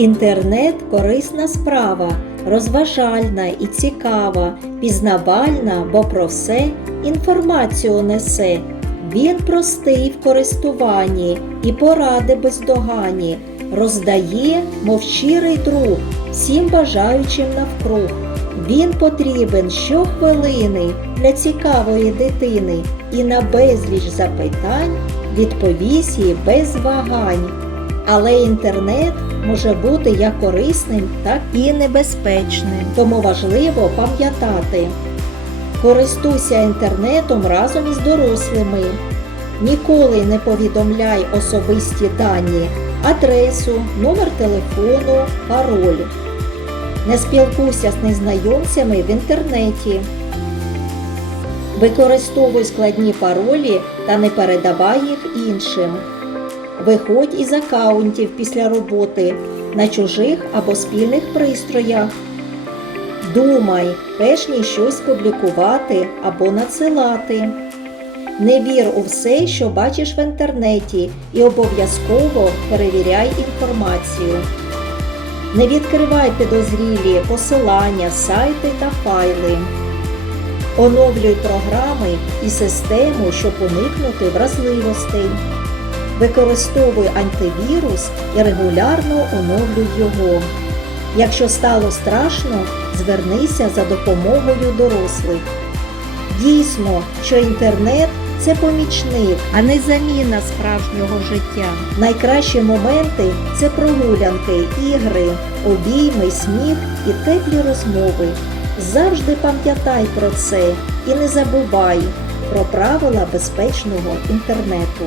Інтернет корисна справа, розважальна і цікава, пізнавальна, бо про все інформацію несе. Він простий в користуванні і поради бездоганні, роздає, мов щирий друг, всім бажаючим навкруг. Він потрібен щохвилини для цікавої дитини і на безліч запитань відповість їй без вагань. Але інтернет може бути як корисним, так і небезпечним. Тому важливо пам'ятати. Користуйся інтернетом разом із дорослими. Ніколи не повідомляй особисті дані, адресу, номер телефону, пароль. Не спілкуйся з незнайомцями в інтернеті. Використовуй складні паролі та не передавай їх іншим. Виходь із акаунтів після роботи на чужих або спільних пристроях. Думай, перш ніж щось публікувати або надсилати. Не вір у все, що бачиш в інтернеті, і обов'язково перевіряй інформацію. Не відкривай підозрілі посилання, сайти та файли. Оновлюй програми і систему, щоб уникнути вразливостей. Використовуй антивірус і регулярно оновлюй його. Якщо стало страшно, звернися за допомогою дорослих. Дійсно, що інтернет це помічник, а не заміна справжнього життя. Найкращі моменти це прогулянки, ігри, обійми, сміх і теплі розмови. Завжди пам'ятай про це і не забувай про правила безпечного інтернету.